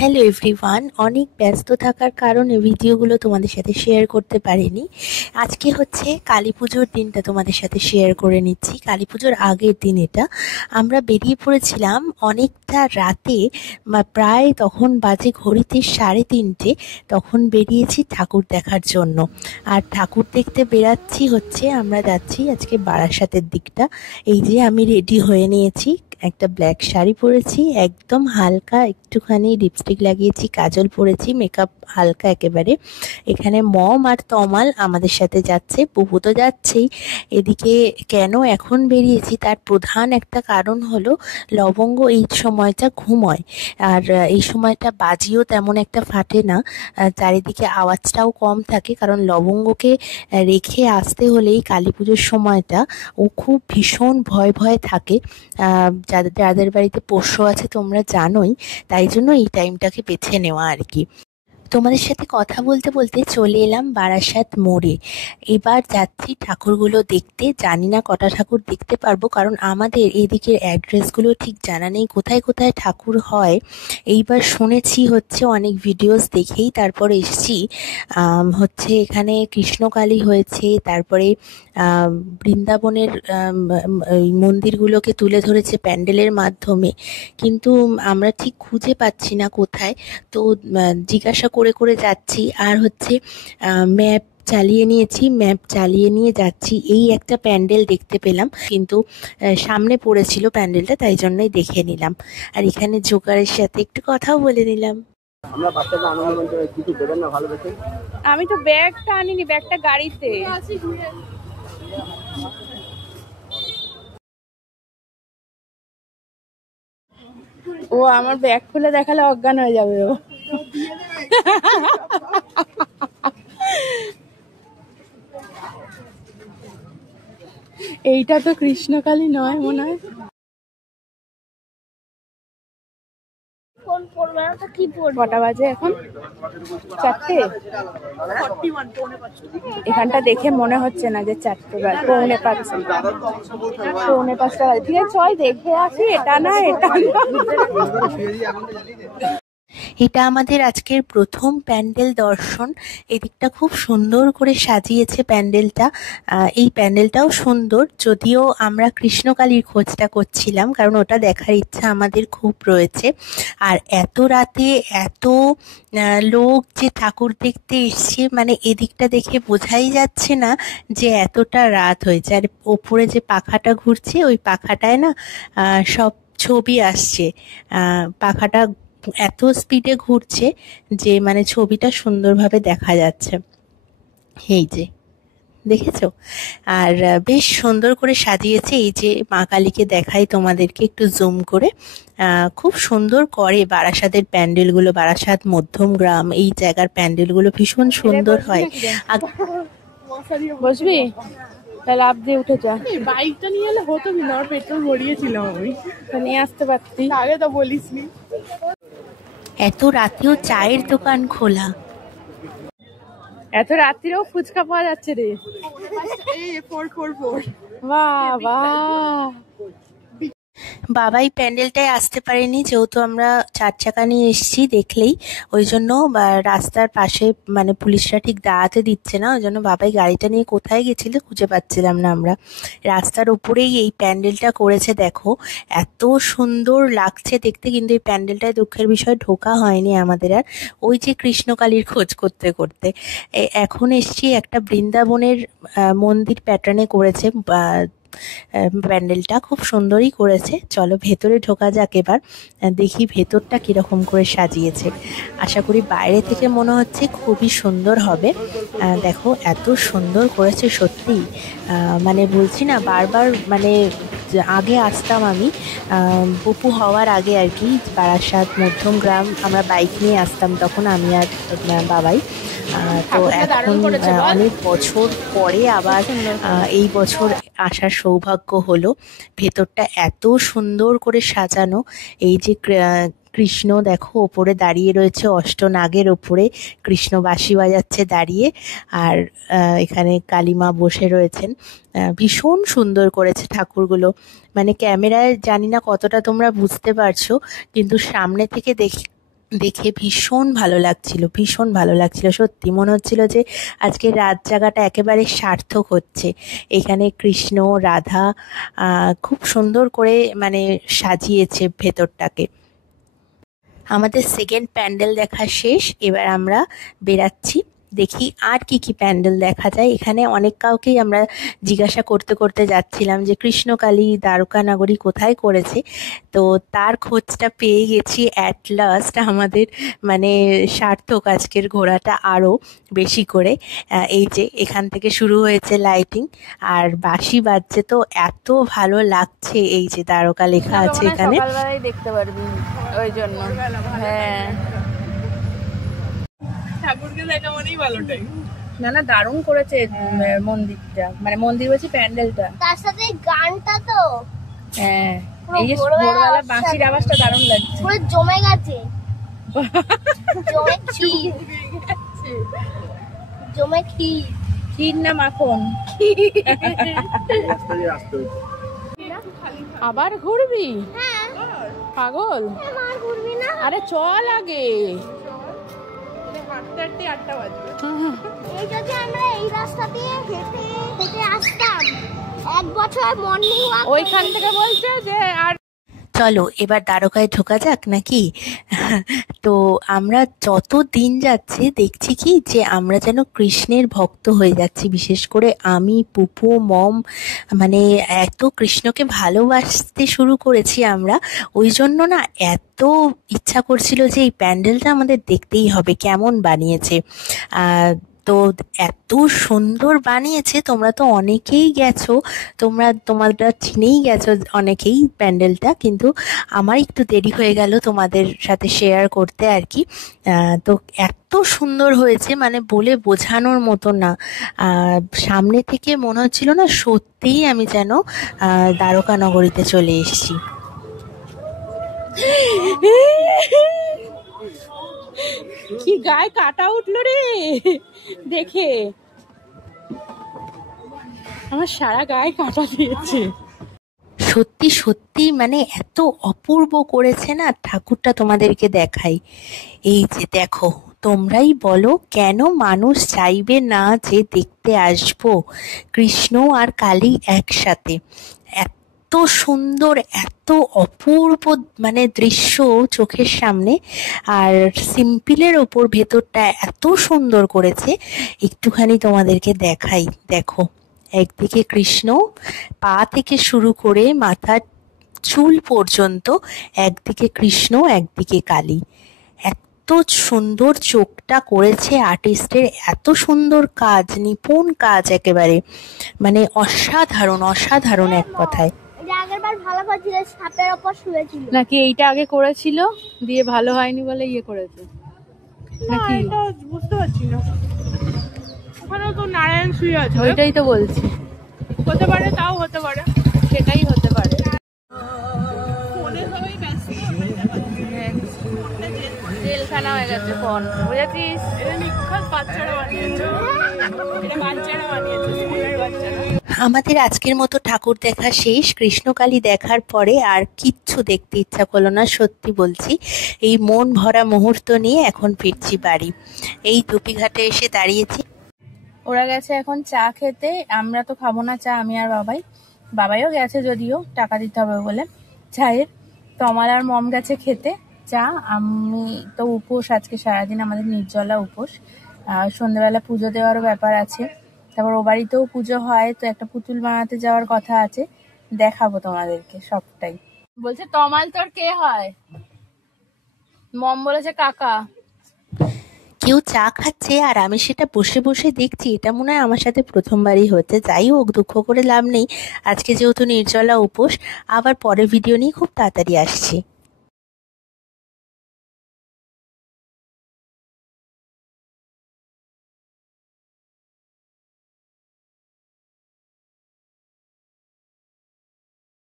Hello everyone, অনেক ব্যস্ত থাকার কারণে ভিডিওগুলো তোমাদের সাথে শেয়ার করতে পারিনি। আজকে হচ্ছে কালী পুজোর দিনটা তোমাদের সাথে শেয়ার করে নিচ্ছি। কালী পুজোর আগের দিন এটা আমরা বেরিয়ে পড়েছিলাম অনেকটা রাতে, প্রায় তখন বাজে ঘড়িতে 3:30। তখন বেরিয়েছি ঠাকুর দেখার জন্য। আর ঠাকুর দেখতে বেরাচ্ছি হচ্ছে, আমরা যাচ্ছি আজকে বারাসাতের দিকটা। এই যে আমি রেডি হয়ে নিয়েছি, একটা ব্ল্যাক শাড়ি পরেছি, একদম হালকা একটুখানি লিপস্টিক লাগিয়েছি, কাজল পরেছি, মেকআপ হালকা একেবারে। এখানে মম আর তমাল আমাদের সাথে যাচ্ছে, বুবু তো যাচ্ছেই। এদিকে কেন এখন বেরিয়েছি তার প্রধান একটা কারণ হলো লবঙ্গ এই সময়টা ঘুমোয়, আর এই সময়টা বাজিও তেমন একটা ফাটে না, চারিদিকে আওয়াজটাও কম থাকে, কারণ লবঙ্গকে রেখে আসতে হলেই কালী পুজোর সময়টা ও খুব ভীষণ ভয় ভয়ে থাকে। যাদের বাড়িতে পোষ্য আছে তোমরা জানোই, তাই জন্য এই টাইমটাকে বেছে নেওয়া আর কি। তোমাদের সাথে কথা বলতে বলতে চলে এলাম বারাসাত মোড়ে। এবার যাচ্ছি ঠাকুরগুলো দেখতে। জানি না কটা ঠাকুর দেখতে পারবো, কারণ আমাদের এদিকের অ্যাড্রেসগুলো ঠিক জানা নেই কোথায় কোথায় ঠাকুর হয়। এইবার শুনেছি হচ্ছে অনেক ভিডিওস দেখেই তারপর এসছি। হচ্ছে এখানে কৃষ্ণকালী হয়েছে, তারপরে বৃন্দাবনের এই মন্দিরগুলোকে তুলে ধরেছে প্যান্ডেলের মাধ্যমে, কিন্তু আমরা ঠিক খুঁজে পাচ্ছি না কোথায়। তো জিজ্ঞাসা করে করে যাচ্ছি, আর হচ্ছে ম্যাপ চালিয়ে নিয়ে যাচ্ছি। এই একটা প্যান্ডেল দেখতে পেলাম, কিন্তু সামনে পড়েছিল প্যান্ডেলটা, তাই জন্যই দেখে নিলাম। আর এখানে জোকারের সাথে একটু কথাও বলে নিলাম। আমি তো ব্যাগটা আনিনি, ব্যাগটা গাড়িতে। ও আমার ব্যাগ খুলে দেখালে অজ্ঞান হয়ে যাবে ও। এইটা তো কৃষ্ণকালী নয় মনে হয়। কটা বাজে এখন? 4টে। এখানটা দেখে মনে হচ্ছে না যে 4টে বাজে, পৌনে 5টা বাজে। ঠিক আছে, চল দেখে আসি। এটা না, এটা এটা আমাদের আজকের প্রথম প্যান্ডেল দর্শন। এদিকটা খুব সুন্দর করে সাজিয়েছে প্যান্ডেলটা। এই প্যান্ডেলটাও সুন্দর, যদিও আমরা কৃষ্ণকালীর খোঁজটা করছিলাম, কারণ ওটা দেখার ইচ্ছা আমাদের খুব রয়েছে। আর এত রাতে এত লোক যে ঠাকুর দেখতে এসছে, মানে এদিকটা দেখে বোঝাই যাচ্ছে না যে এতটা রাত হয়েছে। আর ওপরে যে পাখাটা ঘুরছে, ওই পাখাটায় না সব ছবি আসছে। পাখাটা এত স্পিডে ঘুরছে যে মানে ছবিটা সুন্দরভাবে দেখা যাচ্ছে। এই যে দেখেছো, আর বেশ সুন্দর করে সাজিয়েছে। এই যে মা কালীকে দেখাই তোমাদেরকে একটু জুম করে। খুব সুন্দর করে বারাসাতের প্যান্ডেলগুলো, বারাসাত মধ্যমগ্রাম এই জায়গার প্যান্ডেলগুলো ভীষণ সুন্দর হয়। বসবি? তাহলে আপ দিয়ে উঠে যা। বাইকটা নিয়ে এলে হতো না, আর পেট্রোল ভরিয়েছিলাম আমি, নিয়ে আসতে পারতি, আগে তো বলিসনি। এত রাতেও চায়ের দোকান খোলা। এত রাত্রিরেও ফুচকা পাওয়া যাচ্ছে রে। বাহ বাহ। বাবাই প্যান্ডেলটায় আসতে পারেনি, যেহেতু আমরা 4 চাকা নিয়ে এসেছি দেখলেই, ওই জন্য রাস্তার পাশে মানে পুলিশরা ঠিক দাঁড়াতে দিচ্ছে না, ওই জন্য বাবাই গাড়িটা নিয়ে কোথায় গেছিল খুঁজে পাচ্ছিলাম না আমরা। রাস্তার উপরেই এই প্যান্ডেলটা করেছে, দেখো এত সুন্দর লাগছে দেখতে। কিন্তু এই প্যান্ডেলটায় দুঃখের বিষয় ঢোকা হয়নি আমাদের আর, ওই যে কৃষ্ণকালীর খোঁজ করতে করতে। এখন এসছি একটা বৃন্দাবনের মন্দির প্যাটার্নে করেছে প্যান্ডেলটা, খুব সুন্দরই করেছে। চলো ভেতরে ঢোকা যাক এবার, দেখি ভেতরটা কিরকম করে সাজিয়েছে। আশা করি বাইরে থেকে মনে হচ্ছে খুবই সুন্দর হবে। দেখো এত সুন্দর করেছে সত্যি, মানে বলছি না বারবার, মানে আগে আসতাম আমি বপু হওয়ার আগে আর কি, বারাসাত মধ্যমগ্রাম আমরা বাইক নিয়ে আসতাম তখন আমি আর বাবাই। তো এখন অনেক বছর পরে আবার এই বছর আসার সৌভাগ্য হলো। ভেতরটা এত সুন্দর করে সাজানো। এই যে কৃষ্ণ দেখো ওপরে দাঁড়িয়ে রয়েছে, অষ্টনাগের ওপরে কৃষ্ণ বাঁশি বাজাচ্ছে দাঁড়িয়ে, আর এখানে কালীমা বসে রয়েছেন। ভীষণ সুন্দর করেছে ঠাকুরগুলো, মানে ক্যামেরায় জানি না কতটা তোমরা বুঝতে পারছো, কিন্তু সামনে থেকে দেখে ভীষণ ভালো লাগছিল, ভীষণ ভালো লাগছিল। সত্যি মনে হচ্ছিল যে আজকে রাত জাগাটা একেবারে সার্থক হচ্ছে। এখানে কৃষ্ণ রাধা খুব সুন্দর করে মানে সাজিয়েছে ভেতরটাকে। আমাদের সেকেন্ড প্যান্ডেল দেখা শেষ, এবার আমরা বেরাচ্ছি। দেখি আর কি কি প্যান্ডেল দেখা যায়। এখানে অনেক কাউকেই আমরা জিজ্ঞাসা করতে করতে যাচ্ছিলাম যে কৃষ্ণকালী দ্বারকা নগরী কোথায় করেছে। তো তার খোঁজটা পেয়ে গেছি অ্যাট লাস্ট। আমাদের মানে সার্থক আজকের ঘোরাটা আরও বেশি করে। এই যে এখান থেকে শুরু হয়েছে লাইটিং, আর বাঁশি বাজছে তো এত ভালো লাগছে। এই যে দ্বারকা লেখা আছে এখানে, সকালবেলায় দেখতে পারবি ওই জন্য। হ্যাঁ, ঠাকুরকে দেখা মানেই ভালো টাইম। না না, দারুণ করেছে মন্দিরটা, মানে মন্দির বলছি প্যান্ডেলটা, তার সাথে গানটা তো। হ্যাঁ, এই যে ভোরবেলা বাঁশির আওয়াজটা দারুণ লাগছে, পুরো জমে গেছে। জমে ক্ষীর, জমে ক্ষীর। ক্ষীর না মাখন? আবার ঘুরবি? হ্যাঁ, পাগল, আমার ঘুরবি না? আরে চল আগে। এই যদি আমরা এই রাস্তা দিয়ে হেঁটে হেঁটে আসতাম, এক বছর মর্নিং ওয়াক। ওইখান থেকে বলছে যে আর চলো এবার দ্বারকায় ঢোকা যাক নাকি। তো আমরা যত দিন যাচ্ছে দেখছি কি যে আমরা যেন কৃষ্ণের ভক্ত হয়ে যাচ্ছি। বিশেষ করে আমি, পুপু, মম, মানে এত কৃষ্ণকে ভালোবাসতে শুরু করেছি আমরা। ওই জন্য না এত ইচ্ছা করছিল যে এই প্যান্ডেলটা আমাদের দেখতেই হবে, কেমন বানিয়েছে। তো এত সুন্দর বানিয়েছে। তোমরা তো অনেকেই গেছো, তোমরা চিনেই গেছো অনেকেই প্যান্ডেলটা, কিন্তু আমার একটু দেরি হয়ে গেল তোমাদের সাথে শেয়ার করতে আর কি। তো এত সুন্দর হয়েছে মানে বলে বোঝানোর মতো না। সামনে থেকে মনে হচ্ছিল না সত্যিই আমি যেন দ্বারকা নগরীতে চলে এসেছি। কি গায়ে কাটা উঠলো রে দেখে, আমার সারা গায়ে কাটা দিয়েছে। সত্যি সত্যি মানে এত অপূর্ব করেছে না ঠাকুরটা। তোমাদেরকে দেখাই, এই যে দেখো, তোমরাই বলো কেন মানুষ চাইবে না যে দেখতে আসবো কৃষ্ণ আর কালী একসাথে। এত সুন্দর, এত অপূর্ব মানে দৃশ্য চোখের সামনে। আর সিম্পলের ওপর ভেতরটা এত সুন্দর করেছে। একটুখানি তোমাদেরকে দেখাই, দেখো একদিকে কৃষ্ণ, পা থেকে শুরু করে মাথার চুল পর্যন্ত একদিকে কৃষ্ণ একদিকে কালী। এত সুন্দর চোখটা করেছে আর্টিস্টের, এত সুন্দর কাজ, নিপুণ কাজ একেবারে, মানে অসাধারণ অসাধারণ এক কথায়। এটা আগেরবার ভালো করেছিল, সাপের ওপর শুয়েছিল। নাকি এইটা আগে করেছিল দিয়ে ভালো হয়নি বলে ইয়ে করেছে নাকি? বুঝতে পারছি না, ওখানে তো নারায়ণ শুয়ে আছে। ওইটাই তো বলছি, হতে পারে, তাও হতে পারে, সেটাই হতে পারে। জেলখানা হয়ে গেছে ফোন, বুঝেছিস? বাচ্চারা বানিয়েছে, বাচ্চারা বানিয়েছে, স্কুলের বাচ্চারা। আমাদের আজকের মতো ঠাকুর দেখা শেষ। কৃষ্ণকালী দেখার পরে আর কিচ্ছু দেখতে ইচ্ছা করলো না, সত্যি বলছি। এই মন ভরা মুহূর্ত নিয়ে এখন ফিরছি বাড়ি। এই ধুপিঘাটে এসে দাঁড়িয়েছি। ওরা গেছে এখন চা খেতে, আমরা তো খাবো না চা, আমি আর বাবাইও গেছে যদিও টাকা দিতে হবে বলে চায়ের। তো আমার আর মম গেছে খেতে চা। আমি তো উপোস, আজকে সারাদিন আমাদের নির্জলা উপোস। সন্ধ্যেবেলা পুজো দেওয়ারও ব্যাপার আছে, তারপর ও বাড়িতেও পুজো হয়, তো একটা পুতুল বানাতে যাওয়ার কথা আছে, দেখাবো তোমাদেরকে সবটাই। বলছে তমাল তোর কে হয়? মম বলেছে কাকা। কেউ চা খাচ্ছে আর আমি সেটা বসে বসে দেখছি। এটা মনে হয় আমার সাথে প্রথমবারই হচ্ছে। যাই হোক, দুঃখ করে লাভ নেই। আজকে যেহেতু নির্জলা উপোস, আবার পরে ভিডিও নিয়ে খুব তাড়াতাড়ি আসছি।